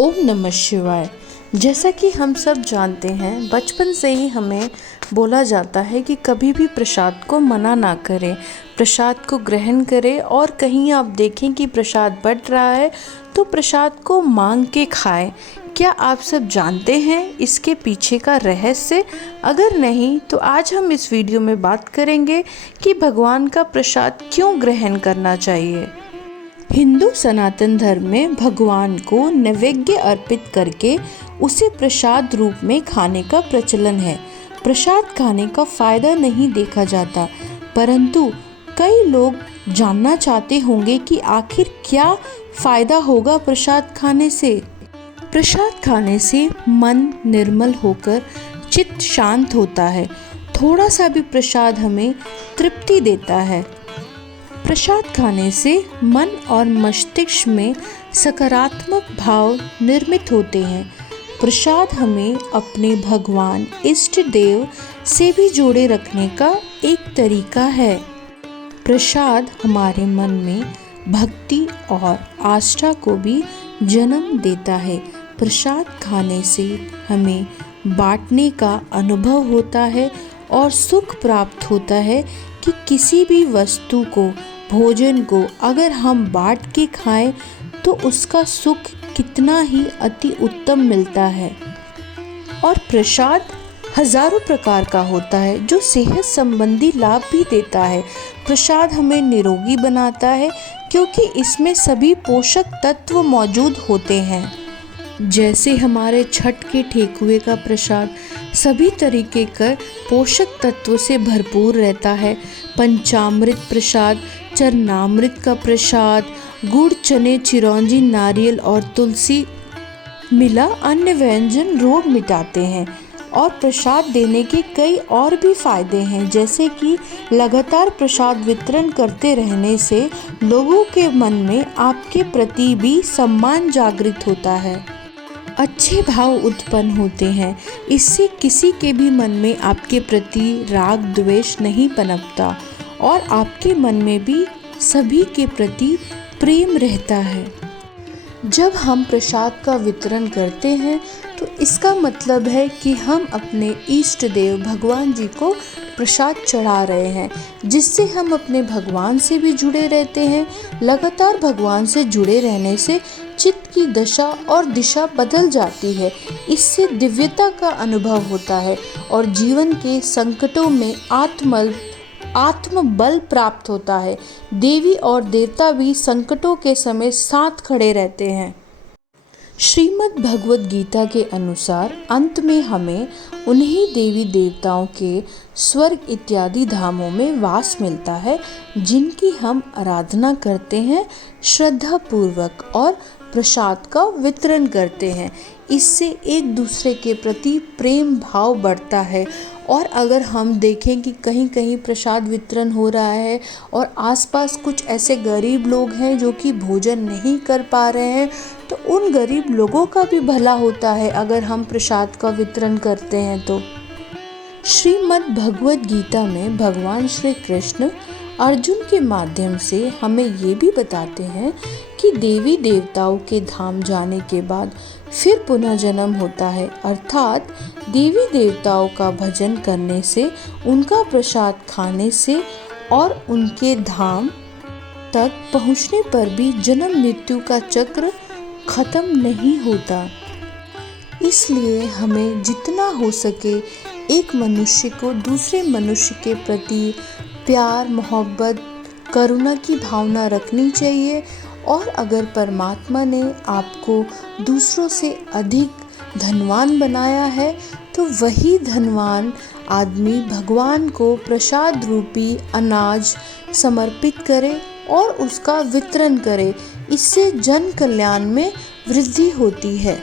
ओम नमः शिवाय। जैसा कि हम सब जानते हैं, बचपन से ही हमें बोला जाता है कि कभी भी प्रसाद को मना ना करें, प्रसाद को ग्रहण करें। और कहीं आप देखें कि प्रसाद बँट रहा है तो प्रसाद को मांग के खाएं। क्या आप सब जानते हैं इसके पीछे का रहस्य? अगर नहीं तो आज हम इस वीडियो में बात करेंगे कि भगवान का प्रसाद क्यों ग्रहण करना चाहिए। हिंदू सनातन धर्म में भगवान को नैवेद्य अर्पित करके उसे प्रसाद रूप में खाने का प्रचलन है। प्रसाद खाने का फायदा नहीं देखा जाता, परंतु कई लोग जानना चाहते होंगे कि आखिर क्या फायदा होगा प्रसाद खाने से। प्रसाद खाने से मन निर्मल होकर चित्त शांत होता है। थोड़ा सा भी प्रसाद हमें तृप्ति देता है। प्रसाद खाने से मन और मस्तिष्क में सकारात्मक भाव निर्मित होते हैं। प्रसाद हमें अपने भगवान इष्ट देव से भी जोड़े रखने का एक तरीका है। प्रसाद हमारे मन में भक्ति और आस्था को भी जन्म देता है। प्रसाद खाने से हमें बांटने का अनुभव होता है और सुख प्राप्त होता है कि किसी भी वस्तु को, भोजन को अगर हम बांट के खाएं तो उसका सुख कितना ही अति उत्तम मिलता है। और प्रसाद हजारों प्रकार का होता है जो सेहत संबंधी लाभ भी देता है। प्रसाद हमें निरोगी बनाता है क्योंकि इसमें सभी पोषक तत्व मौजूद होते हैं। जैसे हमारे छठ के ठेकुए का प्रसाद सभी तरीके का पोषक तत्व से भरपूर रहता है। पंचामृत प्रसाद, चरणामृत का प्रसाद, गुड़, चने, चिरौंजी, नारियल और तुलसी मिला अन्य व्यंजन रोग मिटाते हैं। और प्रसाद देने के कई और भी फायदे हैं, जैसे कि लगातार प्रसाद वितरण करते रहने से लोगों के मन में आपके प्रति भी सम्मान जागृत होता है, अच्छे भाव उत्पन्न होते हैं। इससे किसी के भी मन में आपके प्रति राग द्वेष नहीं पनपता और आपके मन में भी सभी के प्रति प्रेम रहता है। जब हम प्रसाद का वितरण करते हैं तो इसका मतलब है कि हम अपने इष्ट देव भगवान जी को प्रसाद चढ़ा रहे हैं, जिससे हम अपने भगवान से भी जुड़े रहते हैं। लगातार भगवान से जुड़े रहने से चित्त की दशा और दिशा बदल जाती है। इससे दिव्यता का अनुभव होता है और जीवन के संकटों में आत्मबल प्राप्त होता है। देवी और देवता भी संकटों के समय साथ खड़े रहते हैं। श्रीमद् भगवद गीता के अनुसार अंत में हमें उन्हीं देवी देवताओं के स्वर्ग इत्यादि धामों में वास मिलता है, जिनकी हम आराधना करते हैं श्रद्धा पूर्वक और प्रसाद का वितरण करते हैं। इससे एक दूसरे के प्रति प्रेम भाव बढ़ता है। और अगर हम देखें कि कहीं कहीं प्रसाद वितरण हो रहा है और आसपास कुछ ऐसे गरीब लोग हैं जो कि भोजन नहीं कर पा रहे हैं, तो उन गरीब लोगों का भी भला होता है अगर हम प्रसाद का वितरण करते हैं तो। श्रीमद् भगवद गीता में भगवान श्री कृष्ण अर्जुन के माध्यम से हमें ये भी बताते हैं कि देवी देवताओं के धाम जाने के बाद फिर पुनः जन्म होता है, अर्थात देवी देवताओं का भजन करने से, उनका प्रसाद खाने से और उनके धाम तक पहुँचने पर भी जन्म मृत्यु का चक्र खत्म नहीं होता। इसलिए हमें जितना हो सके एक मनुष्य को दूसरे मनुष्य के प्रति प्यार, मोहब्बत, करुणा की भावना रखनी चाहिए। और अगर परमात्मा ने आपको दूसरों से अधिक धनवान बनाया है तो वही धनवान आदमी भगवान को प्रसाद रूपी अनाज समर्पित करे और उसका वितरण करे। इससे जन कल्याण में वृद्धि होती है।